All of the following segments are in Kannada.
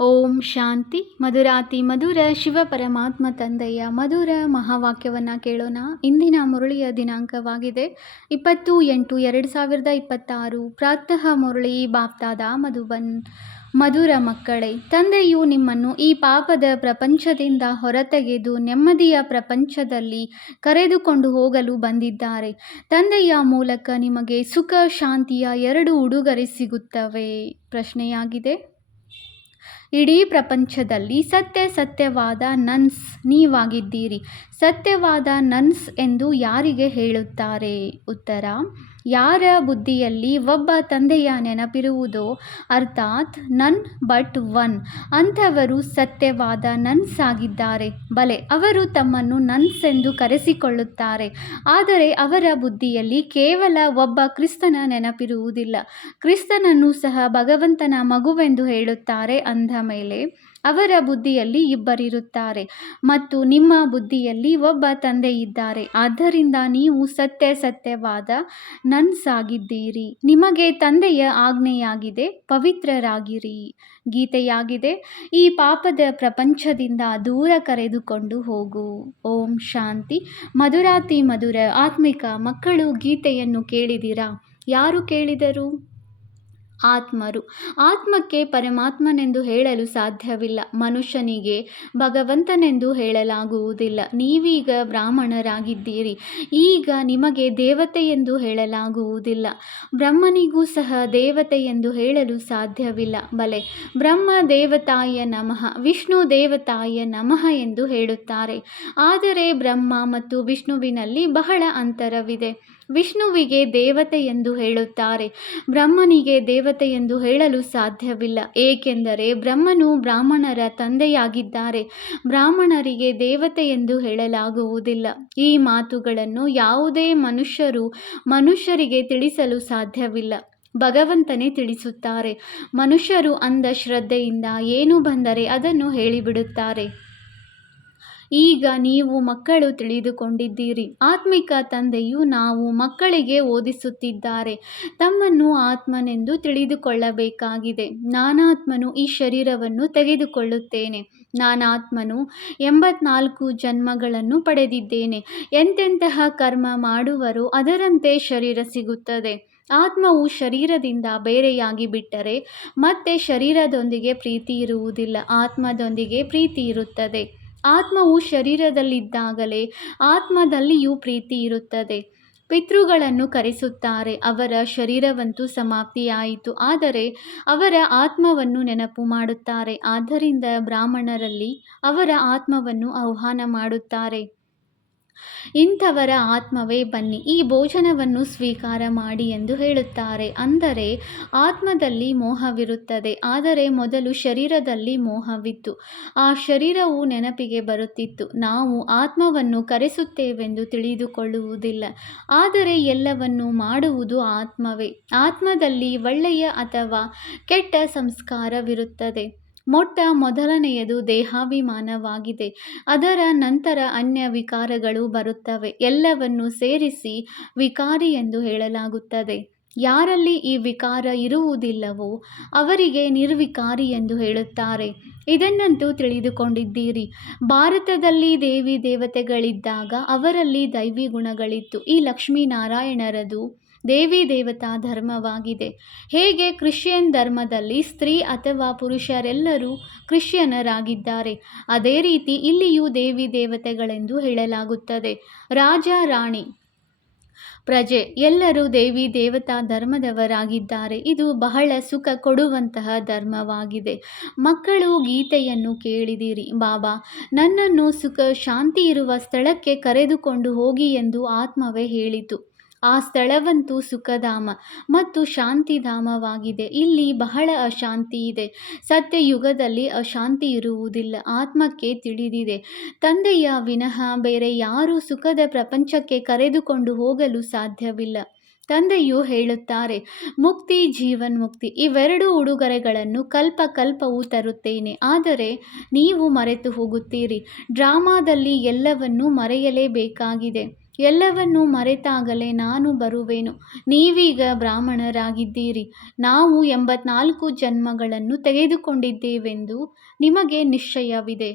ಓಂ ಶಾಂತಿ. ಮಧುರಾತಿ ಮಧುರ ಶಿವ ಪರಮಾತ್ಮ ತಂದೆಯ ಮಧುರ ಮಹಾವಾಕ್ಯವನ್ನು ಕೇಳೋಣ. ಇಂದಿನ ಮುರಳಿಯ ದಿನಾಂಕವಾಗಿದೆ 20/8/2026. ಪ್ರಾತಃ ಮುರಳಿ ಬಾಪ್ತಾದ ಮಧುಬನ್. ಮಧುರ ಮಕ್ಕಳೇ, ತಂದೆಯು ನಿಮ್ಮನ್ನು ಈ ಪಾಪದ ಪ್ರಪಂಚದಿಂದ ಹೊರತೆಗೆದು ನೆಮ್ಮದಿಯ ಪ್ರಪಂಚದಲ್ಲಿ ಕರೆದುಕೊಂಡು ಹೋಗಲು ಬಂದಿದ್ದಾರೆ. ತಂದೆಯ ಮೂಲಕ ನಿಮಗೆ ಸುಖ ಶಾಂತಿಯ 2 ಉಡುಗೊರೆ ಸಿಗುತ್ತವೆ. ಪ್ರಶ್ನೆಯಾಗಿದೆ, ಇಡೀ ಪ್ರಪಂಚದಲ್ಲಿ ಸತ್ಯವಾದ ನನ್ಸ್ ನೀವಾಗಿದ್ದೀರಿ. ಸತ್ಯವಾದ ನನ್ಸ್ ಎಂದು ಯಾರಿಗೆ ಹೇಳುತ್ತಾರೆ? ಉತ್ತರ, ಯಾರ ಬುದ್ಧಿಯಲ್ಲಿ ಒಬ್ಬ ತಂದೆಯ ನೆನಪಿರುವುದೋ, ಅರ್ಥಾತ್ ನನ್ ಬಟ್ ಒನ್, ಅಂಥವರು ಸತ್ಯವಾದ ನನ್ಸ್ ಆಗಿದ್ದಾರೆ. ಬಲೆ, ಅವರು ತಮ್ಮನ್ನು ನನ್ಸ್ ಎಂದು ಕರೆಸಿಕೊಳ್ಳುತ್ತಾರೆ. ಆದರೆ ಅವರ ಬುದ್ಧಿಯಲ್ಲಿ ಕೇವಲ ಒಬ್ಬ ಕ್ರಿಸ್ತನ ನೆನಪಿರುವುದಿಲ್ಲ. ಕ್ರಿಸ್ತನನ್ನು ಸಹ ಭಗವಂತನ ಮಗುವೆಂದು ಹೇಳುತ್ತಾರೆ. ಅಂದ ಮೇಲೆ ಅವರ ಬುದ್ಧಿಯಲ್ಲಿ ಇಬ್ಬರಿರುತ್ತಾರೆ ಮತ್ತು ನಿಮ್ಮ ಬುದ್ಧಿಯಲ್ಲಿ ಒಬ್ಬ ತಂದೆ ಇದ್ದಾರೆ. ಆದ್ದರಿಂದ ನೀವು ಸತ್ಯವಾದ ನನ್ಸ್ ಆಗಿದ್ದೀರಿ. ನಿಮಗೆ ತಂದೆಯ ಆಜ್ಞೆಯಾಗಿದೆ, ಪವಿತ್ರರಾಗಿರಿ. ಗೀತೆಯಾಗಿದೆ, ಈ ಪಾಪದ ಪ್ರಪಂಚದಿಂದ ದೂರ ಕರೆದುಕೊಂಡು ಹೋಗು. ಓಂ ಶಾಂತಿ. ಮಧುರಾತಿ ಮಧುರ ಆತ್ಮಿಕ ಮಕ್ಕಳು, ಗೀತೆಯನ್ನು ಕೇಳಿದಿರಾ? ಯಾರು ಕೇಳಿದರು? ಆತ್ಮರು. ಆತ್ಮಕ್ಕೆ ಪರಮಾತ್ಮನೆಂದು ಹೇಳಲು ಸಾಧ್ಯವಿಲ್ಲ. ಮನುಷ್ಯನಿಗೆ ಭಗವಂತನೆಂದು ಹೇಳಲಾಗುವುದಿಲ್ಲ. ನೀವೀಗ ಬ್ರಾಹ್ಮಣರಾಗಿದ್ದೀರಿ. ಈಗ ನಿಮಗೆ ದೇವತೆ ಎಂದು ಹೇಳಲಾಗುವುದಿಲ್ಲ. ಬ್ರಹ್ಮನಿಗೂ ಸಹ ದೇವತೆ ಎಂದು ಹೇಳಲು ಸಾಧ್ಯವಿಲ್ಲ. ಬಲೆ, ಬ್ರಹ್ಮ ದೇವತಾಯ ನಮಃ, ವಿಷ್ಣು ದೇವತಾಯ ನಮಃ ಎಂದು ಹೇಳುತ್ತಾರೆ. ಆದರೆ ಬ್ರಹ್ಮ ಮತ್ತು ವಿಷ್ಣುವಿನಲ್ಲಿ ಬಹಳ ಅಂತರವಿದೆ. ವಿಷ್ಣುವಿಗೆ ದೇವತೆ ಎಂದು ಹೇಳುತ್ತಾರೆ, ಬ್ರಹ್ಮನಿಗೆ ದೇವತೆ ಎಂದು ಹೇಳಲು ಸಾಧ್ಯವಿಲ್ಲ. ಏಕೆಂದರೆ ಬ್ರಹ್ಮನು ಬ್ರಾಹ್ಮಣರ ತಂದೆಯಾಗಿದ್ದಾರೆ. ಬ್ರಾಹ್ಮಣರಿಗೆ ದೇವತೆ ಎಂದು ಹೇಳಲಾಗುವುದಿಲ್ಲ. ಈ ಮಾತುಗಳನ್ನು ಯಾವುದೇ ಮನುಷ್ಯರಿಗೆ ತಿಳಿಸಲು ಸಾಧ್ಯವಿಲ್ಲ. ಭಗವಂತನೇ ತಿಳಿಸುತ್ತಾರೆ. ಮನುಷ್ಯರು ಅಂಧಶ್ರದ್ಧೆಯಿಂದ ಏನು ಬಂದರೆ ಅದನ್ನು ಹೇಳಿಬಿಡುತ್ತಾರೆ. ಈಗ ನೀವು ಮಕ್ಕಳು ತಿಳಿದುಕೊಂಡಿದ್ದೀರಿ. ಆತ್ಮಿಕ ತಂದೆಯು ನಾವು ಮಕ್ಕಳಿಗೆ ಓದಿಸುತ್ತಿದ್ದಾರೆ. ತಮ್ಮನ್ನು ಆತ್ಮನೆಂದು ತಿಳಿದುಕೊಳ್ಳಬೇಕಾಗಿದೆ. ನಾನಾತ್ಮನು ಈ ಶರೀರವನ್ನು ತೆಗೆದುಕೊಳ್ಳುತ್ತೇನೆ. ನಾನಾತ್ಮನು 84 ಜನ್ಮಗಳನ್ನು ಪಡೆದಿದ್ದೇನೆ. ಎಂತೆಂತಹ ಕರ್ಮ ಮಾಡುವರೋ ಅದರಂತೆ ಶರೀರ ಸಿಗುತ್ತದೆ. ಆತ್ಮವು ಶರೀರದಿಂದ ಬೇರೆಯಾಗಿ ಬಿಟ್ಟರೆ ಮತ್ತೆ ಶರೀರದೊಂದಿಗೆ ಪ್ರೀತಿ ಇರುವುದಿಲ್ಲ. ಆತ್ಮದೊಂದಿಗೆ ಪ್ರೀತಿ ಇರುತ್ತದೆ. ಆತ್ಮವು ಶರೀರದಲ್ಲಿದ್ದಾಗಲೇ ಆತ್ಮದಲ್ಲಿಯೂ ಪ್ರೀತಿ ಇರುತ್ತದೆ. ಪಿತೃಗಳನ್ನು ಕರೆಸುತ್ತಾರೆ. ಅವರ ಶರೀರವಂತೂ ಸಮಾಪ್ತಿಯಾಯಿತು, ಆದರೆ ಅವರ ಆತ್ಮವನ್ನು ನೆನಪು ಮಾಡುತ್ತಾರೆ. ಆದ್ದರಿಂದ ಬ್ರಾಹ್ಮಣರಲ್ಲಿ ಅವರ ಆತ್ಮವನ್ನು ಆಹ್ವಾನ ಮಾಡುತ್ತಾರೆ. ಇಂಥವರ ಆತ್ಮವೇ ಬನ್ನಿ, ಈ ಭೋಜನವನ್ನು ಸ್ವೀಕಾರ ಮಾಡಿ ಎಂದು ಹೇಳುತ್ತಾರೆ. ಅಂದರೆ ಆತ್ಮದಲ್ಲಿ ಮೋಹವಿರುತ್ತದೆ, ಆದರೆ ಮೊದಲು ಶರೀರದಲ್ಲಿ ಮೋಹವಿತ್ತು. ಆ ಶರೀರವು ನೆನಪಿಗೆ ಬರುತ್ತಿತ್ತು. ನಾವು ಆತ್ಮವನ್ನು ಕರೆಸುತ್ತೇವೆಂದು ತಿಳಿದುಕೊಳ್ಳುವುದಿಲ್ಲ. ಆದರೆ ಎಲ್ಲವನ್ನೂ ಮಾಡುವುದು ಆತ್ಮವೇ. ಆತ್ಮದಲ್ಲಿ ಒಳ್ಳೆಯ ಅಥವಾ ಕೆಟ್ಟ ಸಂಸ್ಕಾರವಿರುತ್ತದೆ. ಮೊದಲನೆಯದು ದೇಹಾಭಿಮಾನವಾಗಿದೆ. ಅದರ ನಂತರ ಅನ್ಯ ವಿಕಾರಗಳು ಬರುತ್ತವೆ. ಎಲ್ಲವನ್ನೂ ಸೇರಿಸಿ ವಿಕಾರಿ ಎಂದು ಹೇಳಲಾಗುತ್ತದೆ. ಯಾರಲ್ಲಿ ಈ ವಿಕಾರ ಇರುವುದಿಲ್ಲವೋ ಅವರಿಗೆ ನಿರ್ವಿಕಾರಿ ಎಂದು ಹೇಳುತ್ತಾರೆ. ಇದನ್ನಂತೂ ತಿಳಿದುಕೊಂಡಿದ್ದೀರಿ. ಭಾರತದಲ್ಲಿ ದೇವಿ ದೇವತೆಗಳಿದ್ದಾಗ ಅವರಲ್ಲಿ ದೈವಿ ಗುಣಗಳಿತ್ತು. ಈ ಲಕ್ಷ್ಮೀನಾರಾಯಣರದು ದೇವಿ ದೇವತಾ ಧರ್ಮವಾಗಿದೆ. ಹೇಗೆ ಕ್ರಿಶ್ಚಿಯನ್ ಧರ್ಮದಲ್ಲಿ ಸ್ತ್ರೀ ಅಥವಾ ಪುರುಷರೆಲ್ಲರೂ ಕ್ರಿಶ್ಚಿಯನರಾಗಿದ್ದಾರೆ, ಅದೇ ರೀತಿ ಇಲ್ಲಿಯೂ ದೇವಿ ದೇವತೆಗಳೆಂದು ಹೇಳಲಾಗುತ್ತದೆ. ರಾಜ ರಾಣಿ ಪ್ರಜೆ ಎಲ್ಲರೂ ದೇವಿ ದೇವತಾ ಧರ್ಮದವರಾಗಿದ್ದಾರೆ. ಇದು ಬಹಳ ಸುಖ ಕೊಡುವಂತಹ ಧರ್ಮವಾಗಿದೆ. ಮಕ್ಕಳು, ಗೀತೆಯನ್ನು ಕೇಳಿದಿರಿ. ಬಾಬಾ ನನ್ನನ್ನು ಸುಖ ಶಾಂತಿ ಇರುವ ಸ್ಥಳಕ್ಕೆ ಕರೆದುಕೊಂಡು ಹೋಗಿ ಎಂದು ಆತ್ಮವೇ ಹೇಳಿತು. ಆ ಸ್ಥಳವಂತೂ ಸುಖಧಾಮ ಮತ್ತು ಶಾಂತಿಧಾಮವಾಗಿದೆ. ಇಲ್ಲಿ ಬಹಳ ಅಶಾಂತಿ ಇದೆ. ಸತ್ಯಯುಗದಲ್ಲಿ ಅಶಾಂತಿ ಇರುವುದಿಲ್ಲ. ಆತ್ಮಕ್ಕೆ ತಿಳಿದಿದೆ, ತಂದೆಯ ವಿನಃ ಬೇರೆ ಯಾರೂ ಸುಖದ ಪ್ರಪಂಚಕ್ಕೆ ಕರೆದುಕೊಂಡು ಹೋಗಲು ಸಾಧ್ಯವಿಲ್ಲ. ತಂದೆಯು ಹೇಳುತ್ತಾರೆ, ಮುಕ್ತಿ, ಜೀವನ್ಮುಕ್ತಿ, ಇವೆರಡೂ ಉಡುಗೊರೆಗಳನ್ನು ಕಲ್ಪವೂ ತರುತ್ತೇನೆ. ಆದರೆ ನೀವು ಮರೆತು ಹೋಗುತ್ತೀರಿ. ಡ್ರಾಮಾದಲ್ಲಿ ಎಲ್ಲವನ್ನೂ ಮರೆಯಲೇಬೇಕಾಗಿದೆ. ಎಲ್ಲವನ್ನೂ ಮರೆತಾಗಲೇ ನಾನು ಬರುವೆನು. ನೀವೀಗ ಬ್ರಾಹ್ಮಣರಾಗಿದ್ದೀರಿ. ನಾವು 84 ಜನ್ಮಗಳನ್ನು ತೆಗೆದುಕೊಂಡಿದ್ದೇವೆಂದು ನಿಮಗೆ ನಿಶ್ಚಯವಿದೆ.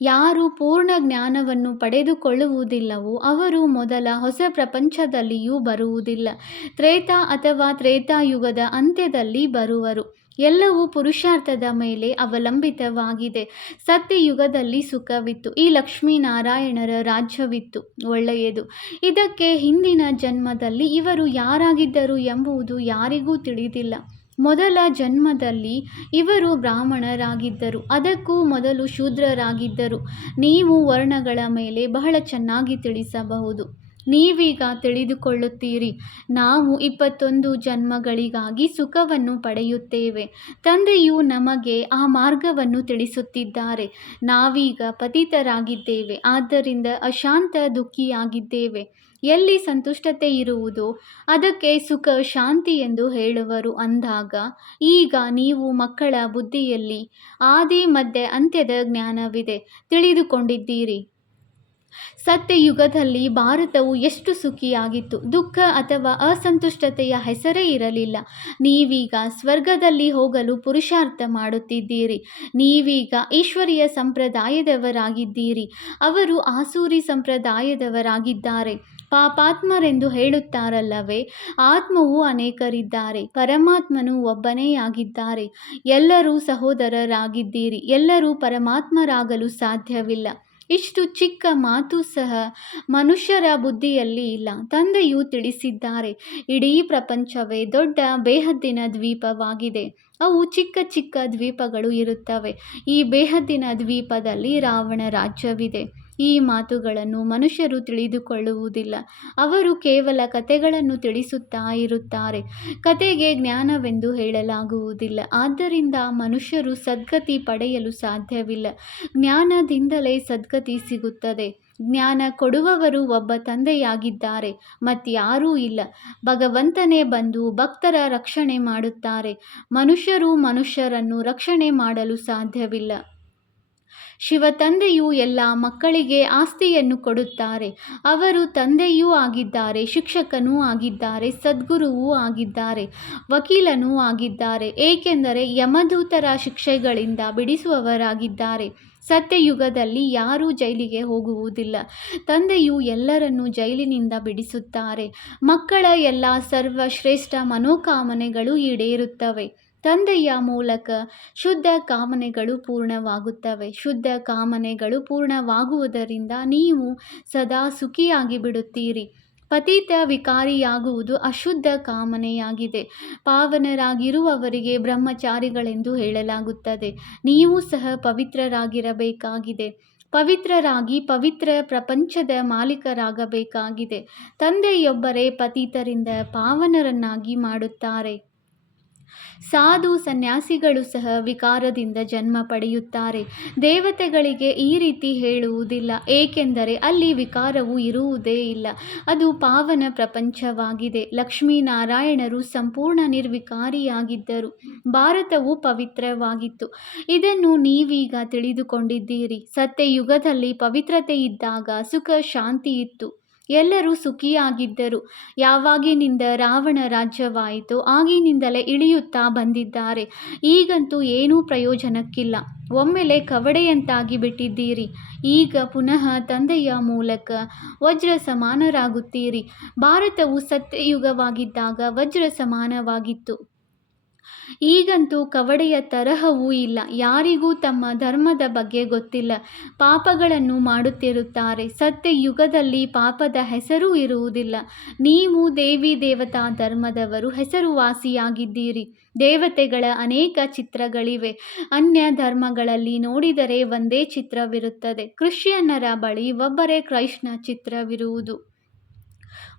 ಯಾರು ಪೂರ್ಣ ಜ್ಞಾನವನ್ನು ಪಡೆದುಕೊಳ್ಳುವುದಿಲ್ಲವೋ ಅವರು ಮೊದಲ ಹೊಸ ಪ್ರಪಂಚದಲ್ಲಿಯೂ ಬರುವುದಿಲ್ಲ. ತ್ರೇತಾ ಅಥವಾ ತ್ರೇತಾಯುಗದ ಅಂತ್ಯದಲ್ಲಿ ಬರುವರು. ಎಲ್ಲವೂ ಪುರುಷಾರ್ಥದ ಮೇಲೆ ಅವಲಂಬಿತವಾಗಿದೆ. ಸತ್ಯಯುಗದಲ್ಲಿ ಸುಖವಿತ್ತು. ಈ ಲಕ್ಷ್ಮೀನಾರಾಯಣರ ರಾಜ್ಯವಿತ್ತು. ಒಳ್ಳೆಯದು. ಇದಕ್ಕೆ ಹಿಂದಿನ ಜನ್ಮದಲ್ಲಿ ಇವರು ಯಾರಾಗಿದ್ದರು ಎಂಬುದು ಯಾರಿಗೂ ತಿಳಿದಿಲ್ಲ. ಮೊದಲ ಜನ್ಮದಲ್ಲಿ ಇವರು ಬ್ರಾಹ್ಮಣರಾಗಿದ್ದರು. ಅದಕ್ಕೂ ಮೊದಲು ಶೂದ್ರರಾಗಿದ್ದರು. ನೀವು ವರ್ಣಗಳ ಮೇಲೆ ಬಹಳ ಚೆನ್ನಾಗಿ ತಿಳಿಸಬಹುದು. ನೀವೀಗ ತಿಳಿದುಕೊಳ್ಳುತ್ತೀರಿ. ನಾವು 21 ಜನ್ಮಗಳಿಗಾಗಿ ಸುಖವನ್ನು ಪಡೆಯುತ್ತೇವೆ. ತಂದೆಯು ನಮಗೆ ಆ ಮಾರ್ಗವನ್ನು ತಿಳಿಸುತ್ತಿದ್ದಾರೆ. ನಾವೀಗ ಪತಿತರಾಗಿದ್ದೇವೆ, ಆದ್ದರಿಂದ ಅಶಾಂತ ದುಃಖಿಯಾಗಿದ್ದೇವೆ. ಎಲ್ಲಿ ಸಂತುಷ್ಟತೆ ಇರುವುದೋ ಅದಕ್ಕೆ ಸುಖ ಶಾಂತಿ ಎಂದು ಹೇಳುವರು ಅಂದಾಗ ಈಗ ನೀವು ಮಕ್ಕಳ ಬುದ್ಧಿಯಲ್ಲಿ ಆದಿ ಮಧ್ಯ ಅಂತ್ಯದ ಜ್ಞಾನವಿದೆ, ತಿಳಿದುಕೊಂಡಿದ್ದೀರಿ. ಸತ್ಯಯುಗದಲ್ಲಿ ಭಾರತವು ಎಷ್ಟು ಸುಖಿಯಾಗಿತ್ತು. ದುಃಖ ಅಥವಾ ಅಸಂತುಷ್ಟತೆಯ ಹೆಸರೇ ಇರಲಿಲ್ಲ. ನೀವೀಗ ಸ್ವರ್ಗದಲ್ಲಿ ಹೋಗಲು ಪುರುಷಾರ್ಥ ಮಾಡುತ್ತಿದ್ದೀರಿ. ನೀವೀಗ ಈಶ್ವರೀಯ ಸಂಪ್ರದಾಯದವರಾಗಿದ್ದೀರಿ. ಅವರು ಆಸೂರಿ ಸಂಪ್ರದಾಯದವರಾಗಿದ್ದಾರೆ. ಪಾಪಾತ್ಮರೆಂದು ಹೇಳುತ್ತಾರಲ್ಲವೇ, ಆತ್ಮವು ಅನೇಕರಿದ್ದಾರೆ, ಪರಮಾತ್ಮನು ಒಬ್ಬನೇ ಆಗಿದ್ದಾರೆ. ಎಲ್ಲರೂ ಸಹೋದರರಾಗಿದ್ದೀರಿ. ಎಲ್ಲರೂ ಪರಮಾತ್ಮರಾಗಲು ಸಾಧ್ಯವಿಲ್ಲ. ಇಷ್ಟು ಚಿಕ್ಕ ಮಾತು ಸಹ ಮನುಷ್ಯರ ಬುದ್ಧಿಯಲ್ಲಿ ಇಲ್ಲ. ತಂದೆಯು ತಿಳಿಸಿದ್ದಾರೆ, ಇಡೀ ಪ್ರಪಂಚವೇ ದೊಡ್ಡ ಬೇಹದ್ದಿನ ದ್ವೀಪವಾಗಿದೆ. ಅವು ಚಿಕ್ಕ ಚಿಕ್ಕ ದ್ವೀಪಗಳು ಇರುತ್ತವೆ. ಈ ಬೇಹದ್ದಿನ ದ್ವೀಪದಲ್ಲಿ ರಾವಣ ರಾಜ್ಯವಿದೆ. ಈ ಮಾತುಗಳನ್ನು ಮನುಷ್ಯರು ತಿಳಿದುಕೊಳ್ಳುವುದಿಲ್ಲ. ಅವರು ಕೇವಲ ಕಥೆಗಳನ್ನು ತಿಳಿಸುತ್ತಾ ಇರುತ್ತಾರೆ. ಕಥೆಗೆ ಜ್ಞಾನವೆಂದು ಹೇಳಲಾಗುವುದಿಲ್ಲ. ಆದ್ದರಿಂದ ಮನುಷ್ಯರು ಸದ್ಗತಿ ಪಡೆಯಲು ಸಾಧ್ಯವಿಲ್ಲ. ಜ್ಞಾನದಿಂದಲೇ ಸದ್ಗತಿ ಸಿಗುತ್ತದೆ. ಜ್ಞಾನ ಕೊಡುವವರು ಒಬ್ಬ ತಂದೆಯಾಗಿದ್ದಾರೆ, ಮತ್ಯಾರೂ ಇಲ್ಲ. ಭಗವಂತನೇ ಬಂದು ಭಕ್ತರ ರಕ್ಷಣೆ ಮಾಡುತ್ತಾರೆ. ಮನುಷ್ಯರು ಮನುಷ್ಯರನ್ನು ರಕ್ಷಣೆ ಮಾಡಲು ಸಾಧ್ಯವಿಲ್ಲ. ಶಿವ ತಂದೆಯು ಎಲ್ಲ ಮಕ್ಕಳಿಗೆ ಆಸ್ತಿಯನ್ನು ಕೊಡುತ್ತಾರೆ. ಅವರು ತಂದೆಯೂ ಆಗಿದ್ದಾರೆ, ಶಿಕ್ಷಕನೂ ಆಗಿದ್ದಾರೆ, ಸದ್ಗುರುವೂ ಆಗಿದ್ದಾರೆ, ವಕೀಲನೂ ಆಗಿದ್ದಾರೆ. ಏಕೆಂದರೆ ಯಮದೂತರ ಶಿಕ್ಷೆಗಳಿಂದ ಬಿಡಿಸುವವರಾಗಿದ್ದಾರೆ. ಸತ್ಯಯುಗದಲ್ಲಿ ಯಾರೂ ಜೈಲಿಗೆ ಹೋಗುವುದಿಲ್ಲ. ತಂದೆಯು ಎಲ್ಲರನ್ನೂ ಜೈಲಿನಿಂದ ಬಿಡಿಸುತ್ತಾರೆ. ಮಕ್ಕಳ ಎಲ್ಲ ಸರ್ವಶ್ರೇಷ್ಠ ಮನೋಕಾಮನೆಗಳು ಈಡೇರುತ್ತವೆ. ತಂದೆಯ ಮೂಲಕ ಶುದ್ಧ ಕಾಮನೆಗಳು ಪೂರ್ಣವಾಗುತ್ತವೆ. ಶುದ್ಧ ಕಾಮನೆಗಳು ಪೂರ್ಣವಾಗುವುದರಿಂದ ನೀವು ಸದಾ ಸುಖಿಯಾಗಿ ಬಿಡುತ್ತೀರಿ. ಪತಿತ ವಿಕಾರಿಯಾಗುವುದು ಅಶುದ್ಧ ಕಾಮನೆಯಾಗಿದೆ. ಪಾವನರಾಗಿರುವವರಿಗೆ ಬ್ರಹ್ಮಚಾರಿಗಳೆಂದು ಹೇಳಲಾಗುತ್ತದೆ. ನೀವು ಸಹ ಪವಿತ್ರರಾಗಿರಬೇಕಾಗಿದೆ. ಪವಿತ್ರರಾಗಿ ಪವಿತ್ರ ಪ್ರಪಂಚದ ಮಾಲೀಕರಾಗಬೇಕಾಗಿದೆ. ತಂದೆಯೊಬ್ಬರೇ ಪತಿತರಿಂದ ಪಾವನರನ್ನಾಗಿ ಮಾಡುತ್ತಾರೆ. ಸಾಧು ಸನ್ಯಾಸಿಗಳು ಸಹ ವಿಕಾರದಿಂದ ಜನ್ಮ ಪಡೆಯುತ್ತಾರೆ. ದೇವತೆಗಳಿಗೆ ಈ ರೀತಿ ಹೇಳುವುದಿಲ್ಲ, ಏಕೆಂದರೆ ಅಲ್ಲಿ ವಿಕಾರವು ಇರುವುದೇ ಇಲ್ಲ. ಅದು ಪಾವನ ಪ್ರಪಂಚವಾಗಿದೆ. ಲಕ್ಷ್ಮೀನಾರಾಯಣರು ಸಂಪೂರ್ಣ ನಿರ್ವಿಕಾರಿಯಾಗಿದ್ದರು. ಭಾರತವು ಪವಿತ್ರವಾಗಿತ್ತು. ಇದನ್ನು ನೀವೀಗ ತಿಳಿದುಕೊಂಡಿದ್ದೀರಿ. ಸತ್ಯಯುಗದಲ್ಲಿ ಪವಿತ್ರತೆ ಇದ್ದಾಗ ಸುಖ ಶಾಂತಿ ಇತ್ತು. ಎಲ್ಲರೂ ಸುಖಿಯಾಗಿದ್ದರು. ಯಾವಾಗಿನಿಂದ ರಾವಣ ರಾಜ್ಯವಾಯಿತೋ ಆಗಿನಿಂದಲೇ ಇಳಿಯುತ್ತಾ ಬಂದಿದ್ದಾರೆ. ಈಗಂತೂ ಏನೂ ಪ್ರಯೋಜನಕ್ಕಿಲ್ಲ. ಒಮ್ಮೆಲೆ ಕವಡೆಯಂತಾಗಿ ಬಿಟ್ಟಿದ್ದೀರಿ. ಈಗ ಪುನಃ ತಂದೆಯ ಮೂಲಕ ವಜ್ರ ಸಮಾನರಾಗುತ್ತೀರಿ. ಭಾರತವು ಸತ್ಯಯುಗವಾಗಿದ್ದಾಗ ವಜ್ರ ಸಮಾನವಾಗಿತ್ತು. ಈಗಂತೂ ಕವಡೆಯ ತರಹವೂ ಇಲ್ಲ. ಯಾರಿಗೂ ತಮ್ಮ ಧರ್ಮದ ಬಗ್ಗೆ ಗೊತ್ತಿಲ್ಲ. ಪಾಪಗಳನ್ನು ಮಾಡುತ್ತಿರುತ್ತಾರೆ. ಸತ್ಯಯುಗದಲ್ಲಿ ಪಾಪದ ಹೆಸರೂ ಇರುವುದಿಲ್ಲ. ನೀವು ದೇವಿ ದೇವತಾ ಧರ್ಮದವರು ಹೆಸರುವಾಸಿಯಾಗಿದ್ದೀರಿ. ದೇವತೆಗಳ ಅನೇಕ ಚಿತ್ರಗಳಿವೆ. ಅನ್ಯ ಧರ್ಮಗಳಲ್ಲಿ ನೋಡಿದರೆ ಒಂದೇ ಚಿತ್ರವಿರುತ್ತದೆ. ಕ್ರಿಶ್ಚಿಯನ್ನರ ಬಳಿ ಒಬ್ಬರೇ ಕ್ರೈಸ್ತನ ಚಿತ್ರವಿರುವುದು.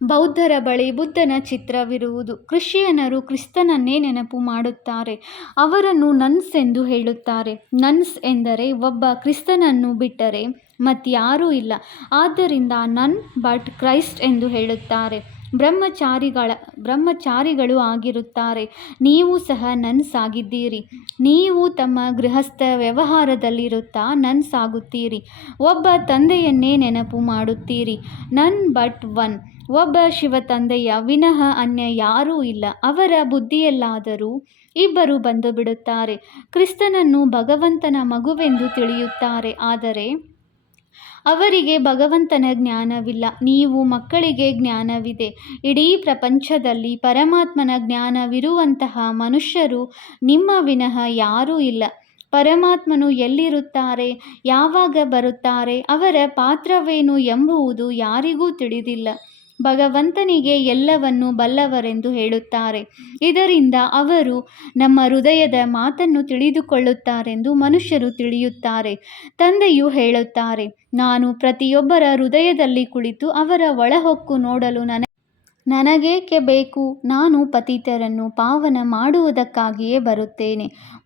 ಬೌದ್ಧರ ಬಳಿ ಬುದ್ಧನ ಚಿತ್ರವಿರುವುದು. ಕ್ರಿಶ್ಚಿಯನ್ನರು ಕ್ರಿಸ್ತನನ್ನೇ ನೆನಪು ಮಾಡುತ್ತಾರೆ. ಅವರನ್ನು ನನ್ಸ್ ಎಂದು ಹೇಳುತ್ತಾರೆ. ನನ್ಸ್ ಎಂದರೆ ಒಬ್ಬ ಕ್ರಿಸ್ತನನ್ನು ಬಿಟ್ಟರೆ ಮತ್ಯಾರೂ ಇಲ್ಲ. ಆದ್ದರಿಂದ ನನ್ ಬಟ್ ಕ್ರೈಸ್ಟ್ ಎಂದು ಹೇಳುತ್ತಾರೆ. ಬ್ರಹ್ಮಚಾರಿಗಳು ಆಗಿರುತ್ತಾರೆ. ನೀವು ಸಹ ನನ್ಸಾಗಿದ್ದೀರಿ. ನೀವು ತಮ್ಮ ಗೃಹಸ್ಥ ವ್ಯವಹಾರದಲ್ಲಿರುತ್ತಾ ನನ್ಸಾಗುತ್ತೀರಿ. ಒಬ್ಬ ತಂದೆಯನ್ನೇ ನೆನಪು ಮಾಡುತ್ತೀರಿ. ನನ್ ಬಟ್ ಒನ್. ಒಬ್ಬ ಶಿವ ತಂದೆಯ ವಿನಃ ಅನ್ಯ ಯಾರೂ ಇಲ್ಲ. ಅವರ ಬುದ್ಧಿಯಲ್ಲಾದರೂ ಇಬ್ಬರು ಬಂದು ಬಿಡುತ್ತಾರೆ. ಕ್ರಿಸ್ತನನ್ನು ಭಗವಂತನ ಮಗುವೆಂದು ತಿಳಿಯುತ್ತಾರೆ. ಆದರೆ ಅವರಿಗೆ ಭಗವಂತನ ಜ್ಞಾನವಿಲ್ಲ. ನೀವು ಮಕ್ಕಳಿಗೆ ಜ್ಞಾನವಿದೆ. ಇಡೀ ಪ್ರಪಂಚದಲ್ಲಿ ಪರಮಾತ್ಮನ ಜ್ಞಾನವಿರುವಂತಹ ಮನುಷ್ಯರು ನಿಮ್ಮ ವಿನಃ ಯಾರೂ ಇಲ್ಲ. ಪರಮಾತ್ಮನು ಎಲ್ಲಿರುತ್ತಾರೆ, ಯಾವಾಗ ಬರುತ್ತಾರೆ, ಅವರ ಪಾತ್ರವೇನು ಎಂಬುದು ಯಾರಿಗೂ ತಿಳಿದಿಲ್ಲ. ಭಗವಂತನಿಗೆ ಎಲ್ಲವನ್ನೂ ಬಲ್ಲವರೆಂದು ಹೇಳುತ್ತಾರೆ. ಇದರಿಂದ ಅವರು ನಮ್ಮ ಹೃದಯದ ಮಾತನ್ನು ತಿಳಿದುಕೊಳ್ಳುತ್ತಾರೆಂದು ಮನುಷ್ಯರು ತಿಳಿಯುತ್ತಾರೆ. ತಂದೆಯು ಹೇಳುತ್ತಾರೆ, ನಾನು ಪ್ರತಿಯೊಬ್ಬರ ಹೃದಯದಲ್ಲಿ ಕುಳಿತು ಅವರ ಒಳಹೊಕ್ಕು ನೋಡಲು ನನಗೇಕೆ ಬೇಕು? ನಾನು ಪತಿತರನ್ನು ಪಾವನ ಮಾಡುವುದಕ್ಕಾಗಿಯೇ ಬರುತ್ತೇನೆ.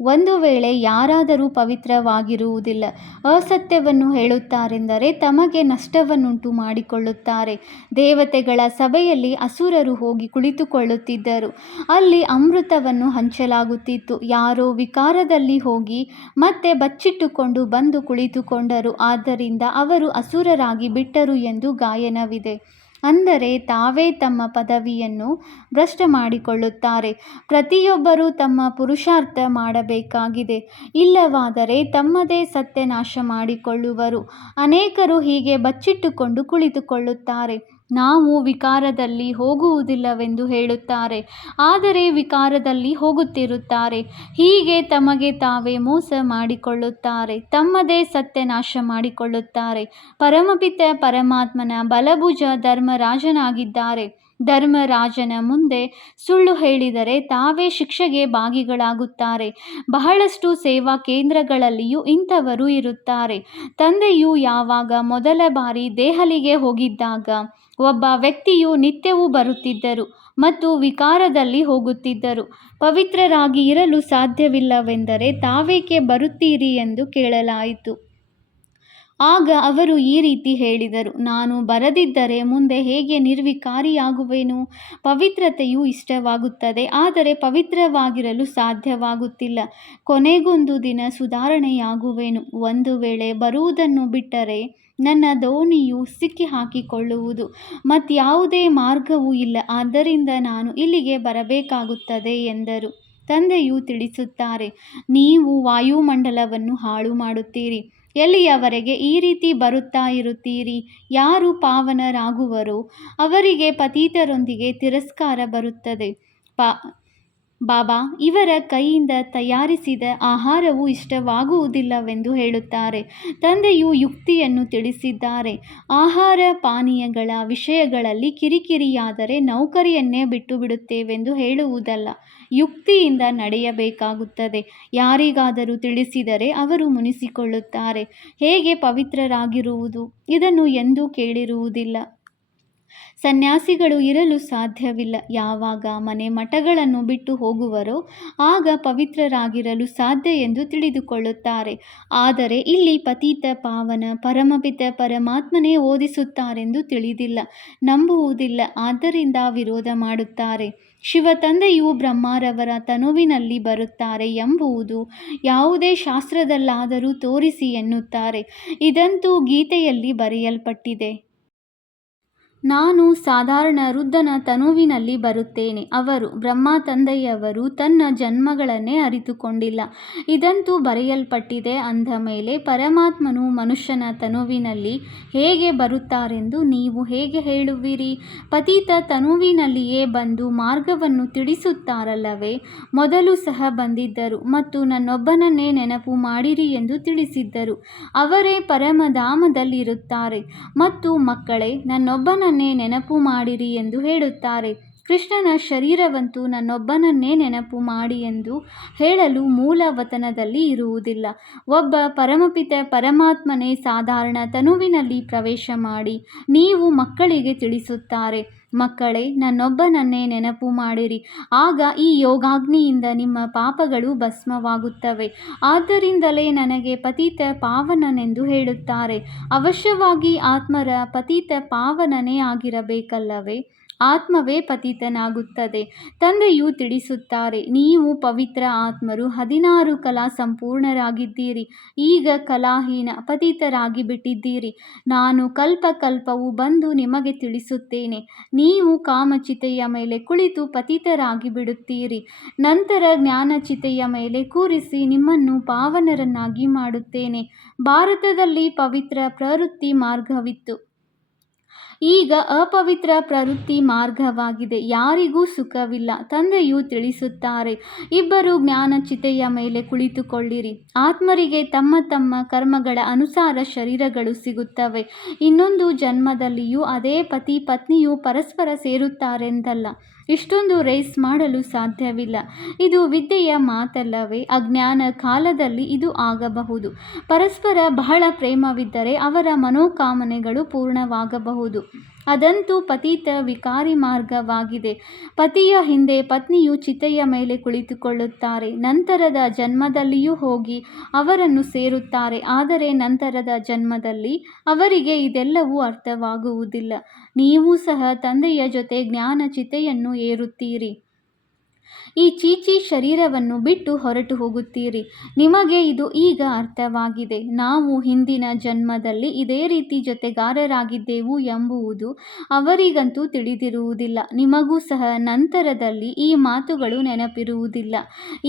ಒಂದು ವೇಳೆ ಯಾರಾದರೂ ಪವಿತ್ರವಾಗಿರುವುದಿಲ್ಲ, ಅಸತ್ಯವನ್ನು ಹೇಳುತ್ತಾರೆಂದರೆ ತಮಗೆ ನಷ್ಟವನ್ನುಂಟು ಮಾಡಿಕೊಳ್ಳುತ್ತಾರೆ. ದೇವತೆಗಳ ಸಭೆಯಲ್ಲಿ ಅಸುರರು ಹೋಗಿ ಕುಳಿತುಕೊಳ್ಳುತ್ತಿದ್ದರು. ಅಲ್ಲಿ ಅಮೃತವನ್ನು ಹಂಚಲಾಗುತ್ತಿತ್ತು. ಯಾರೋ ವಿಕಾರದಲ್ಲಿ ಹೋಗಿ ಮತ್ತೆ ಬಚ್ಚಿಟ್ಟುಕೊಂಡು ಬಂದು ಕುಳಿತುಕೊಂಡರು. ಆದ್ದರಿಂದ ಅವರು ಅಸುರರಾಗಿ ಬಿಟ್ಟರು ಎಂದು ಗಾಯನವಿದೆ. ಅಂದರೆ ತಾವೇ ತಮ್ಮ ಪದವಿಯನ್ನು ಭ್ರಷ್ಟ ಮಾಡಿಕೊಳ್ಳುತ್ತಾರೆ. ಪ್ರತಿಯೊಬ್ಬರೂ ತಮ್ಮ ಪುರುಷಾರ್ಥ ಮಾಡಬೇಕಾಗಿದೆ. ಇಲ್ಲವಾದರೆ ತಮ್ಮದೇ ಸತ್ಯನಾಶ ಮಾಡಿಕೊಳ್ಳುವರು. ಅನೇಕರು ಹೀಗೆ ಬಚ್ಚಿಟ್ಟುಕೊಂಡು ಕುಳಿತುಕೊಳ್ಳುತ್ತಾರೆ. ನಾವು ವಿಕಾರದಲ್ಲಿ ಹೋಗುವುದಿಲ್ಲವೆಂದು ಹೇಳುತ್ತಾರೆ, ಆದರೆ ವಿಕಾರದಲ್ಲಿ ಹೋಗುತ್ತಿರುತ್ತಾರೆ. ಹೀಗೆ ತಮಗೆ ತಾವೇ ಮೋಸ ಮಾಡಿಕೊಳ್ಳುತ್ತಾರೆ, ತಮ್ಮದೇ ಸತ್ಯನಾಶ ಮಾಡಿಕೊಳ್ಳುತ್ತಾರೆ. ಪರಮಪಿತ ಪರಮಾತ್ಮನ ಬಲಭುಜ ಧರ್ಮರಾಜನಾಗಿದ್ದಾರೆ. ಧರ್ಮರಾಜನ ಮುಂದೆ ಸುಳ್ಳು ಹೇಳಿದರೆ ತಾವೇ ಶಿಕ್ಷೆಗೆ ಭಾಗಿಗಳಾಗುತ್ತಾರೆ. ಬಹಳಷ್ಟು ಸೇವಾ ಕೇಂದ್ರಗಳಲ್ಲಿಯೂ ಇಂಥವರು ಇರುತ್ತಾರೆ. ತಂದೆಯು ಯಾವಾಗ ಮೊದಲ ಬಾರಿ ದೆಹಲಿಗೆ ಹೋಗಿದ್ದಾಗ ಒಬ್ಬ ವ್ಯಕ್ತಿಯು ನಿತ್ಯವೂ ಬರುತ್ತಿದ್ದರು ಮತ್ತು ವಿಕಾರದಲ್ಲಿ ಹೋಗುತ್ತಿದ್ದರು. ಪವಿತ್ರರಾಗಿ ಇರಲು ಸಾಧ್ಯವಿಲ್ಲವೆಂದರೆ ತಾವೇಕೆ ಬರುತ್ತೀರಿ ಎಂದು ಕೇಳಲಾಯಿತು. ಆಗ ಅವರು ಈ ರೀತಿ ಹೇಳಿದರು, ನಾನು ಬರದಿದ್ದರೆ ಮುಂದೆ ಹೇಗೆ ನಿರ್ವಿಕಾರಿಯಾಗುವೆನು? ಪವಿತ್ರತೆಯು ಇಷ್ಟವಾಗುತ್ತದೆ, ಆದರೆ ಪವಿತ್ರವಾಗಿರಲು ಸಾಧ್ಯವಾಗುತ್ತಿಲ್ಲ. ಕೊನೆಗೊಂದು ದಿನ ಸುಧಾರಣೆಯಾಗುವೆನು. ಒಂದು ವೇಳೆ ಬರುವುದನ್ನು ಬಿಟ್ಟರೆ ನನ್ನ ದೋಣಿಯು ಸಿಕ್ಕಿಹಾಕಿಕೊಳ್ಳುವುದು. ಮತ್ಯಾವುದೇ ಮಾರ್ಗವೂ ಇಲ್ಲ. ಆದ್ದರಿಂದ ನಾನು ಇಲ್ಲಿಗೆ ಬರಬೇಕಾಗುತ್ತದೆ ಎಂದರು. ತಂದೆಯು ತಿಳಿಸುತ್ತಾರೆ, ನೀವು ವಾಯುಮಂಡಲವನ್ನು ಹಾಳು ಮಾಡುತ್ತೀರಿ. ಎಲ್ಲಿಯವರೆಗೆ ಈ ರೀತಿ ಬರುತ್ತಾ ಇರುತ್ತೀರಿ? ಯಾರು ಪಾವನರಾಗುವರೋ ಅವರಿಗೆ ಪತಿತರೊಂದಿಗೆ ತಿರಸ್ಕಾರ ಬರುತ್ತದೆ. ಬಾಬಾ ಇವರ ಕೈಯಿಂದ ತಯಾರಿಸಿದ ಆಹಾರವು ಇಷ್ಟವಾಗುವುದಿಲ್ಲವೆಂದು ಹೇಳುತ್ತಾರೆ. ತಂದೆಯು ಯುಕ್ತಿಯನ್ನು ತಿಳಿಸಿದ್ದಾರೆ. ಆಹಾರ ಪಾನೀಯಗಳ ವಿಷಯಗಳಲ್ಲಿ ಕಿರಿಕಿರಿಯಾದರೆ ನೌಕರಿಯನ್ನೇ ಬಿಟ್ಟು ಬಿಡುತ್ತೇವೆಂದು ಹೇಳುವುದಲ್ಲ, ಯುಕ್ತಿಯಿಂದ ನಡೆಯಬೇಕಾಗುತ್ತದೆ. ಯಾರಿಗಾದರೂ ತಿಳಿಸಿದರೆ ಅವರು ಮುನಿಸಿಕೊಳ್ಳುತ್ತಾರೆ. ಹೇಗೆ ಪವಿತ್ರರಾಗಿರುವುದು? ಇದನ್ನು ಎಂದೂ ಕೇಳಿರುವುದಿಲ್ಲ. ಸನ್ಯಾಸಿಗಳು ಇರಲು ಸಾಧ್ಯವಿಲ್ಲ. ಯಾವಾಗ ಮನೆ ಮಠಗಳನ್ನು ಬಿಟ್ಟು ಹೋಗುವರೋ ಆಗ ಪವಿತ್ರರಾಗಿರಲು ಸಾಧ್ಯ ಎಂದು ತಿಳಿದುಕೊಳ್ಳುತ್ತಾರೆ. ಆದರೆ ಇಲ್ಲಿ ಪತಿತ ಪಾವನ ಪರಮಪಿತ ಪರಮಾತ್ಮನೇ ಓದಿಸುತ್ತಾರೆಂದು ತಿಳಿದಿಲ್ಲ, ನಂಬುವುದಿಲ್ಲ. ಆದ್ದರಿಂದ ವಿರೋಧ ಮಾಡುತ್ತಾರೆ. ಶಿವ ತಂದೆಯು ಬ್ರಹ್ಮರವರ ತನುವಿನಲ್ಲಿ ಬರುತ್ತಾರೆ ಎಂಬುದು ಯಾವುದೇ ಶಾಸ್ತ್ರದಲ್ಲಾದರೂ ತೋರಿಸಿ ಎನ್ನುತ್ತಾರೆ. ಇದಂತೂ ಗೀತೆಯಲ್ಲಿ ಬರೆಯಲ್ಪಟ್ಟಿದೆ. ನಾನು ಸಾಧಾರಣ ವೃದ್ಧನ ತನುವಿನಲ್ಲಿ ಬರುತ್ತೇನೆ. ಅವರು ಬ್ರಹ್ಮ ತಂದೆಯವರು ತನ್ನ ಜನ್ಮಗಳನ್ನೇ ಅರಿತುಕೊಂಡಿಲ್ಲ. ಇದಂತೂ ಬರೆಯಲ್ಪಟ್ಟಿದೆ. ಅಂದ ಮೇಲೆ ಪರಮಾತ್ಮನು ಮನುಷ್ಯನ ತನುವಿನಲ್ಲಿ ಹೇಗೆ ಬರುತ್ತಾರೆಂದು ನೀವು ಹೇಗೆ ಹೇಳುವಿರಿ? ಪತಿತ ತನುವಿನಲ್ಲಿಯೇ ಬಂದು ಮಾರ್ಗವನ್ನು ತಿಳಿಸುತ್ತಾರಲ್ಲವೇ? ಮೊದಲು ಸಹ ಬಂದಿದ್ದರು ಮತ್ತು ನನ್ನೊಬ್ಬನನ್ನೇ ನೆನಪು ಮಾಡಿರಿ ಎಂದು ತಿಳಿಸಿದ್ದರು. ಅವರೇ ಪರಮಧಾಮದಲ್ಲಿರುತ್ತಾರೆ ಮತ್ತು ಮಕ್ಕಳೇ ನನ್ನೊಬ್ಬನನ್ನೇ ನೆನಪು ಮಾಡಿರಿ ಎಂದು ಹೇಳುತ್ತಾರೆ. ಕೃಷ್ಣನ ಶರೀರವಂತೂ ನನ್ನೊಬ್ಬನನ್ನೇ ನೆನಪು ಮಾಡಿ ಎಂದು ಹೇಳಲು ಮೂಲ ವತನದಲ್ಲಿ ಇರುವುದಿಲ್ಲ. ಒಬ್ಬ ಪರಮಪಿತ ಪರಮಾತ್ಮನೇ ಸಾಧಾರಣ ತನುವಿನಲ್ಲಿ ಪ್ರವೇಶ ಮಾಡಿ ನೀವು ಮಕ್ಕಳಿಗೆ ತಿಳಿಸುತ್ತಾರೆ, ಮಕ್ಕಳೇ ನನ್ನೊಬ್ಬನನ್ನೇ ನೆನಪು ಮಾಡಿರಿ, ಆಗ ಈ ಯೋಗಾಗ್ನಿಯಿಂದ ನಿಮ್ಮ ಪಾಪಗಳು ಭಸ್ಮವಾಗುತ್ತವೆ. ಆದ್ದರಿಂದಲೇ ನನಗೆ ಪತಿತ ಪಾವನನೆಂದು ಹೇಳುತ್ತಾರೆ. ಅವಶ್ಯವಾಗಿ ಆತ್ಮರ ಪತಿತ ಪಾವನನೇ ಆಗಿರಬೇಕಲ್ಲವೇ? ಆತ್ಮವೇ ಪತಿತನಾಗುತ್ತದೆ. ತಂದೆಯು ತಿಳಿಸುತ್ತಾರೆ, ನೀವು ಪವಿತ್ರ ಆತ್ಮರು 16 ಕಲಾ ಸಂಪೂರ್ಣರಾಗಿದ್ದೀರಿ. ಈಗ ಕಲಾಹೀನ ಪತಿತರಾಗಿ ಬಿಟ್ಟಿದ್ದೀರಿ. ನಾನು ಕಲ್ಪಕಲ್ಪವೂ ಬಂದು ನಿಮಗೆ ತಿಳಿಸುತ್ತೇನೆ. ನೀವು ಕಾಮಚಿತೆಯ ಮೇಲೆ ಕುಳಿತು ಪತಿತರಾಗಿ ಬಿಡುತ್ತೀರಿ. ನಂತರ ಜ್ಞಾನಚಿತೆಯ ಮೇಲೆ ಕೂರಿಸಿ ನಿಮ್ಮನ್ನು ಪಾವನರನ್ನಾಗಿ ಮಾಡುತ್ತೇನೆ. ಭಾರತದಲ್ಲಿ ಪವಿತ್ರ ಪ್ರವೃತ್ತಿ ಮಾರ್ಗವಿತ್ತು. ಈಗ ಅಪವಿತ್ರ ಪ್ರವೃತ್ತಿ ಮಾರ್ಗವಾಗಿದೆ. ಯಾರಿಗೂ ಸುಖವಿಲ್ಲ. ತಂದೆಯು ತಿಳಿಸುತ್ತಾರೆ, ಇಬ್ಬರು ಜ್ಞಾನಚಿತೆಯ ಮೇಲೆ ಕುಳಿತುಕೊಳ್ಳಿರಿ. ಆತ್ಮರಿಗೆ ತಮ್ಮ ತಮ್ಮ ಕರ್ಮಗಳ ಅನುಸಾರ ಶರೀರಗಳು ಸಿಗುತ್ತವೆ. ಇನ್ನೊಂದು ಜನ್ಮದಲ್ಲಿಯೂ ಅದೇ ಪತಿ ಪತ್ನಿಯು ಪರಸ್ಪರ ಸೇರುತ್ತಾರೆಂದಲ್ಲ. ಇಷ್ಟೊಂದು ರೇಸ್ ಮಾಡಲು ಸಾಧ್ಯವಿಲ್ಲ. ಇದು ವಿದ್ಯೆಯ ಮಾತಲ್ಲವೇ? ಅಜ್ಞಾನ ಕಾಲದಲ್ಲಿ ಇದು ಆಗಬಹುದು. ಪರಸ್ಪರ ಬಹಳ ಪ್ರೇಮವಿದ್ದರೆ ಅವರ ಮನೋಕಾಮನೆಗಳು ಪೂರ್ಣವಾಗಬಹುದು. ಅದಂತೂ ಪತಿತ ವಿಕಾರಿ ಮಾರ್ಗವಾಗಿದೆ. ಪತಿಯ ಹಿಂದೆ ಪತ್ನಿಯು ಚಿತೆಯ ಮೇಲೆ ಕುಳಿತುಕೊಳ್ಳುತ್ತಾರೆ. ನಂತರದ ಜನ್ಮದಲ್ಲಿಯೂ ಹೋಗಿ ಅವರನ್ನು ಸೇರುತ್ತಾರೆ. ಆದರೆ ನಂತರದ ಜನ್ಮದಲ್ಲಿ ಅವರಿಗೆ ಇದೆಲ್ಲವೂ ಅರ್ಥವಾಗುವುದಿಲ್ಲ. ನೀವು ಸಹ ತಂದೆಯ ಜೊತೆ ಜ್ಞಾನ ಚಿತೆಯನ್ನು ಏರುತ್ತೀರಿ. ಈ ಚೀಚಿ ಶರೀರವನ್ನು ಬಿಟ್ಟು ಹೊರಟು ಹೋಗುತ್ತೀರಿ. ನಿಮಗೆ ಇದು ಈಗ ಅರ್ಥವಾಗಿದೆ. ನಾವು ಹಿಂದಿನ ಜನ್ಮದಲ್ಲಿ ಇದೇ ರೀತಿ ಜೊತೆಗಾರರಾಗಿದ್ದೆವು ಎಂಬುದು ಅವರಿಗಂತೂ ತಿಳಿದಿರುವುದಿಲ್ಲ. ನಿಮಗೂ ಸಹ ನಂತರದಲ್ಲಿ ಈ ಮಾತುಗಳು ನೆನಪಿರುವುದಿಲ್ಲ.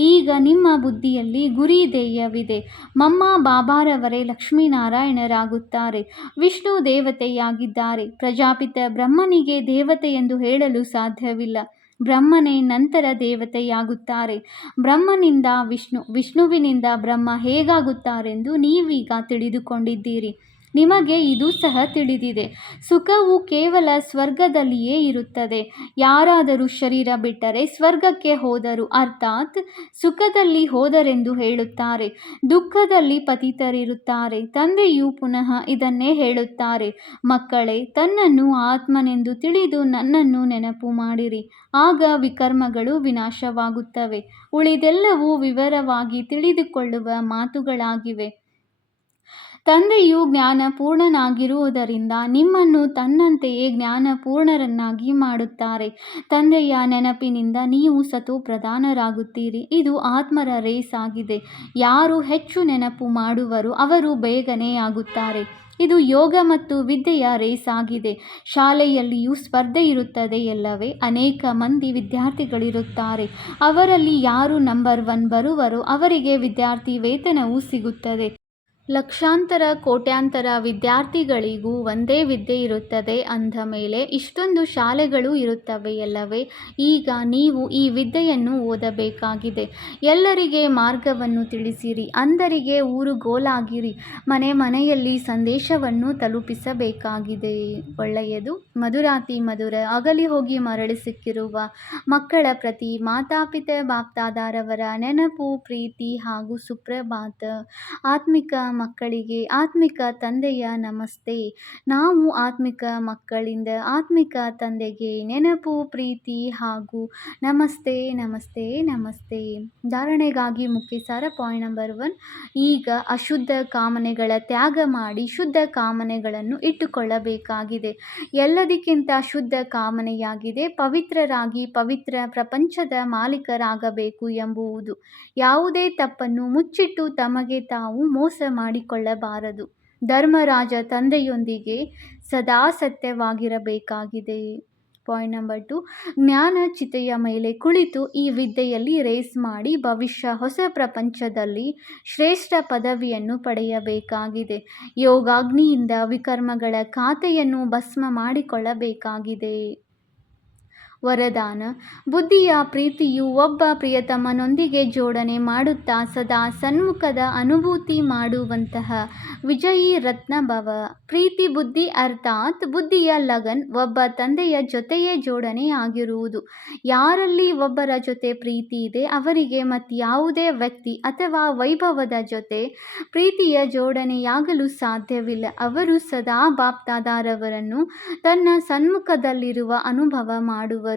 ಈಗ ನಿಮ್ಮ ಬುದ್ಧಿಯಲ್ಲಿ ಗುರಿ ಧ್ಯೇಯವಿದೆ. ಮಮ್ಮ ಬಾಬಾರವರೇ ಲಕ್ಷ್ಮೀನಾರಾಯಣರಾಗುತ್ತಾರೆ. ವಿಷ್ಣು ದೇವತೆಯಾಗಿದ್ದಾರೆ. ಪ್ರಜಾಪಿತ ಬ್ರಹ್ಮನಿಗೆ ದೇವತೆ ಎಂದು ಹೇಳಲು ಸಾಧ್ಯವಿಲ್ಲ. ಬ್ರಹ್ಮನೇ ನಂತರ ದೇವತೆಯಾಗುತ್ತಾರೆ. ಬ್ರಹ್ಮನಿಂದ ವಿಷ್ಣು, ವಿಷ್ಣುವಿನಿಂದ ಬ್ರಹ್ಮ ಹೇಗಾಗುತ್ತಾರೆಂದು ನೀವೀಗ ತಿಳಿದುಕೊಂಡಿದ್ದೀರಿ. ನಿಮಗೆ ಇದು ಸಹ ತಿಳಿದಿದೆ. ಸುಖವು ಕೇವಲ ಸ್ವರ್ಗದಲ್ಲಿಯೇ ಇರುತ್ತದೆ. ಯಾರಾದರೂ ಶರೀರ ಬಿಟ್ಟರೆ ಸ್ವರ್ಗಕ್ಕೆ ಹೋದರು, ಅರ್ಥಾತ್ ಸುಖದಲ್ಲಿ ಹೋದರೆಂದು ಹೇಳುತ್ತಾರೆ. ದುಃಖದಲ್ಲಿ ಪತಿತರಿರುತ್ತಾರೆ. ತಂದೆಯು ಪುನಃ ಇದನ್ನೇ ಹೇಳುತ್ತಾರೆ, ಮಕ್ಕಳೇ, ತನ್ನನ್ನು ಆತ್ಮನೆಂದು ತಿಳಿದು ನನ್ನನ್ನು ನೆನಪು ಮಾಡಿರಿ. ಆಗ ವಿಕರ್ಮಗಳು ವಿನಾಶವಾಗುತ್ತವೆ. ಉಳಿದೆಲ್ಲವೂ ವಿವರವಾಗಿ ತಿಳಿದುಕೊಳ್ಳುವ ಮಾತುಗಳಾಗಿವೆ. ತಂದೆಯು ಜ್ಞಾನಪೂರ್ಣನಾಗಿರುವುದರಿಂದ ನಿಮ್ಮನ್ನು ತನ್ನಂತೆಯೇ ಜ್ಞಾನಪೂರ್ಣರನ್ನಾಗಿ ಮಾಡುತ್ತಾರೆ. ತಂದೆಯ ನೆನಪಿನಿಂದ ನೀವು ಸತೋಪ್ರಧಾನರಾಗುತ್ತೀರಿ. ಇದು ಆತ್ಮರ ರೇಸ್ ಆಗಿದೆ. ಯಾರು ಹೆಚ್ಚು ನೆನಪು ಮಾಡುವರೋ ಅವರು ಬೇಗನೆ ಆಗುತ್ತಾರೆ. ಇದು ಯೋಗ ಮತ್ತು ವಿದ್ಯೆಯ ರೇಸ್ ಆಗಿದೆ. ಶಾಲೆಯಲ್ಲಿಯೂ ಸ್ಪರ್ಧೆ ಇರುತ್ತದೆಯಲ್ಲವೇ? ಅನೇಕ ಮಂದಿ ವಿದ್ಯಾರ್ಥಿಗಳಿರುತ್ತಾರೆ. ಅವರಲ್ಲಿ ಯಾರು ನಂಬರ್ 1 ಬರುವರೋ ಅವರಿಗೆ ವಿದ್ಯಾರ್ಥಿ ವೇತನವೂ ಸಿಗುತ್ತದೆ. ಲಕ್ಷಾಂತರ ಕೋಟ್ಯಾಂತರ ವಿದ್ಯಾರ್ಥಿಗಳಿಗೂ ಒಂದೇ ವಿದ್ಯೆ ಇರುತ್ತದೆ ಅಂದ ಮೇಲೆ ಇಷ್ಟೊಂದು ಶಾಲೆಗಳು ಇರುತ್ತವೆಯಲ್ಲವೇ? ಈಗ ನೀವು ಈ ವಿದ್ಯೆಯನ್ನು ಓದಬೇಕಾಗಿದೆ. ಎಲ್ಲರಿಗೆ ಮಾರ್ಗವನ್ನು ತಿಳಿಸಿರಿ. ಅಂಧರಿಗೆ ಊರುಗೋಲಾಗಿರಿ. ಮನೆ ಮನೆಯಲ್ಲಿ ಸಂದೇಶವನ್ನು ತಲುಪಿಸಬೇಕಾಗಿದೆ. ಒಳ್ಳೆಯದು. ಮಧುರಾತಿ ಮಧುರ. ಅಗಲಿ ಹೋಗಿ ಮರಳಿ ಸಿಕ್ಕಿರುವ ಮಕ್ಕಳ ಪ್ರತಿ ಮಾತಾಪಿತ ಬಾಪ್ದಾದಾರವರ ನೆನಪು, ಪ್ರೀತಿ ಹಾಗೂ ಸುಪ್ರಭಾತ. ಆತ್ಮಿಕ ಮಕ್ಕಳಿಗೆ ಆತ್ಮಿಕ ತಂದೆಯ ನಮಸ್ತೆ. ನಾವು ಆತ್ಮಿಕ ಮಕ್ಕಳಿಂದ ಆತ್ಮಿಕ ತಂದೆಗೆ ನೆನಪು, ಪ್ರೀತಿ ಹಾಗೂ ನಮಸ್ತೆ ನಮಸ್ತೆ ನಮಸ್ತೆ. ಧಾರಣೆಗಾಗಿ ಮುಖ್ಯ ಸಾರ. ಪಾಯಿಂಟ್ ನಂಬರ್ 1, ಈಗ ಅಶುದ್ಧ ಕಾಮನೆಗಳ ತ್ಯಾಗ ಮಾಡಿ ಶುದ್ಧ ಕಾಮನೆಗಳನ್ನು ಇಟ್ಟುಕೊಳ್ಳಬೇಕಾಗಿದೆ. ಎಲ್ಲದಕ್ಕಿಂತ ಶುದ್ಧ ಕಾಮನೆಯಾಗಿದೆ ಪವಿತ್ರರಾಗಿ ಪವಿತ್ರ ಪ್ರಪಂಚದ ಮಾಲೀಕರಾಗಬೇಕು ಎಂಬುದು. ಯಾವುದೇ ತಪ್ಪನ್ನು ಮುಚ್ಚಿಟ್ಟು ತಮಗೆ ತಾವು ಮೋಸ ಮಾಡಿಕೊಳ್ಳಬಾರದು. ಧರ್ಮರಾಜ ತಂದೆಯೊಂದಿಗೆ ಸದಾ ಸತ್ಯವಾಗಿರಬೇಕಾಗಿದೆ. ಪಾಯಿಂಟ್ ನಂಬರ್ 2, ಜ್ಞಾನ ಚಿತೆಯ ಮೇಲೆ ಕುಳಿತು ಈ ವಿದ್ಯೆಯಲ್ಲಿ ರೇಸ್ ಮಾಡಿ ಭವಿಷ್ಯ ಹೊಸ ಪ್ರಪಂಚದಲ್ಲಿ ಶ್ರೇಷ್ಠ ಪದವಿಯನ್ನು ಪಡೆಯಬೇಕಾಗಿದೆ. ಯೋಗಾಗ್ನಿಯಿಂದ ವಿಕರ್ಮಗಳ ಖಾತೆಯನ್ನು ಭಸ್ಮ ಮಾಡಿಕೊಳ್ಳಬೇಕಾಗಿದೆ. ವರದಾನ. ಬುದ್ಧಿಯ ಪ್ರೀತಿಯು ಒಬ್ಬ ಪ್ರಿಯತಮನೊಂದಿಗೆ ಜೋಡಣೆ ಮಾಡುತ್ತಾ ಸದಾ ಸನ್ಮುಖದ ಅನುಭೂತಿ ಮಾಡುವಂತಹ ವಿಜಯೀ ರತ್ನ ಭವ. ಪ್ರೀತಿ ಬುದ್ಧಿ ಅರ್ಥಾತ್ ಬುದ್ಧಿಯ ಲಗನ್ ಒಬ್ಬ ತಂದೆಯ ಜೊತೆಯೇ ಜೋಡಣೆ ಆಗಿರುವುದು. ಯಾರಲ್ಲಿ ಒಬ್ಬರ ಜೊತೆ ಪ್ರೀತಿ ಇದೆ ಅವರಿಗೆ ಮತ್ಯಾವುದೇ ವ್ಯಕ್ತಿ ಅಥವಾ ವೈಭವದ ಜೊತೆ ಪ್ರೀತಿಯ ಜೋಡಣೆಯಾಗಲು ಸಾಧ್ಯವಿಲ್ಲ. ಅವರು ಸದಾ ಬಾಪ್ದಾದಾರವರನ್ನು ತನ್ನ ಸನ್ಮುಖದಲ್ಲಿರುವ ಅನುಭವ ಮಾಡುವರು.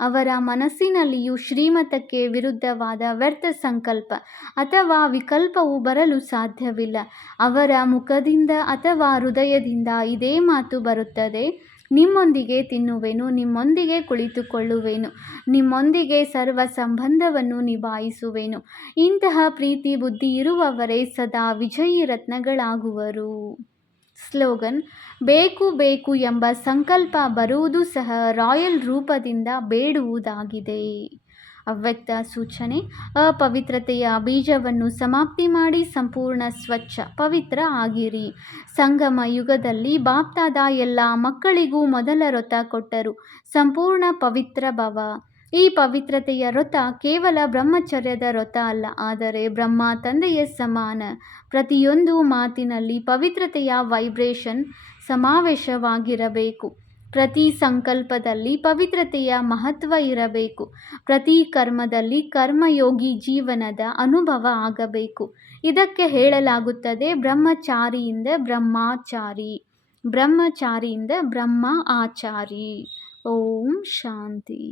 ಅವರ ಮನಸ್ಸಿನಲ್ಲಿಯೂ ಶ್ರೀಮತಕ್ಕೆ ವಿರುದ್ಧವಾದ ವ್ಯರ್ಥ ಸಂಕಲ್ಪ ಅಥವಾ ವಿಕಲ್ಪವು ಬರಲು ಸಾಧ್ಯವಿಲ್ಲ. ಅವರ ಮುಖದಿಂದ ಅಥವಾ ಹೃದಯದಿಂದ ಇದೇ ಮಾತು ಬರುತ್ತದೆ, ನಿಮ್ಮೊಂದಿಗೆ ತಿನ್ನುವೆನು, ನಿಮ್ಮೊಂದಿಗೆ ಕುಳಿತುಕೊಳ್ಳುವೆನು, ನಿಮ್ಮೊಂದಿಗೆ ಸರ್ವ ಸಂಬಂಧವನ್ನು ನಿಭಾಯಿಸುವೆನು. ಇಂತಹ ಪ್ರೀತಿ ಬುದ್ಧಿ ಇರುವವರೇ ಸದಾ ವಿಜಯಿ ರತ್ನಗಳಾಗುವರು. ಸ್ಲೋಗನ್: ಬೇಕು ಬೇಕು ಎಂಬ ಸಂಕಲ್ಪ ಬರುವುದು ಸಹ ರಾಯಲ್ ರೂಪದಿಂದ ಬೇಡುವುದಾಗಿದೆ. ಅವ್ಯಕ್ತ ಸೂಚನೆ: ಅಪವಿತ್ರತೆಯ ಬೀಜವನ್ನು ಸಮಾಪ್ತಿ ಮಾಡಿ ಸಂಪೂರ್ಣ ಸ್ವಚ್ಛ ಪವಿತ್ರ ಆಗಿರಿ. ಸಂಗಮ ಯುಗದಲ್ಲಿ ಬಾಪ್ತಾದ ಎಲ್ಲ ಮಕ್ಕಳಿಗೂ ಮೊದಲ ವ್ರತ ಕೊಟ್ಟರು, ಸಂಪೂರ್ಣ ಪವಿತ್ರ ಭವ. ಈ ಪವಿತ್ರತೆಯ ವ್ರತ ಕೇವಲ ಬ್ರಹ್ಮಚರ್ಯದ ವ್ರತ ಅಲ್ಲ, ಆದರೆ ಬ್ರಹ್ಮ ತಂದೆಯ ಸಮಾನ. ಪ್ರತಿಯೊಂದು ಮಾತಿನಲ್ಲಿ ಪವಿತ್ರತೆಯ ವೈಬ್ರೇಷನ್ ಸಮಾವೇಶವಾಗಿರಬೇಕು. ಪ್ರತಿ ಸಂಕಲ್ಪದಲ್ಲಿ ಪವಿತ್ರತೆಯ ಮಹತ್ವ ಇರಬೇಕು. ಪ್ರತಿ ಕರ್ಮದಲ್ಲಿ ಕರ್ಮಯೋಗಿ ಜೀವನದ ಅನುಭವ ಆಗಬೇಕು. ಇದಕ್ಕೆ ಹೇಳಲಾಗುತ್ತದೆ ಬ್ರಹ್ಮಚಾರಿಯಿಂದ ಬ್ರಹ್ಮಚಾರಿ, ಬ್ರಹ್ಮಚಾರಿಯಿಂದ ಬ್ರಹ್ಮ ಆಚಾರಿ. ಓಂ ಶಾಂತಿ.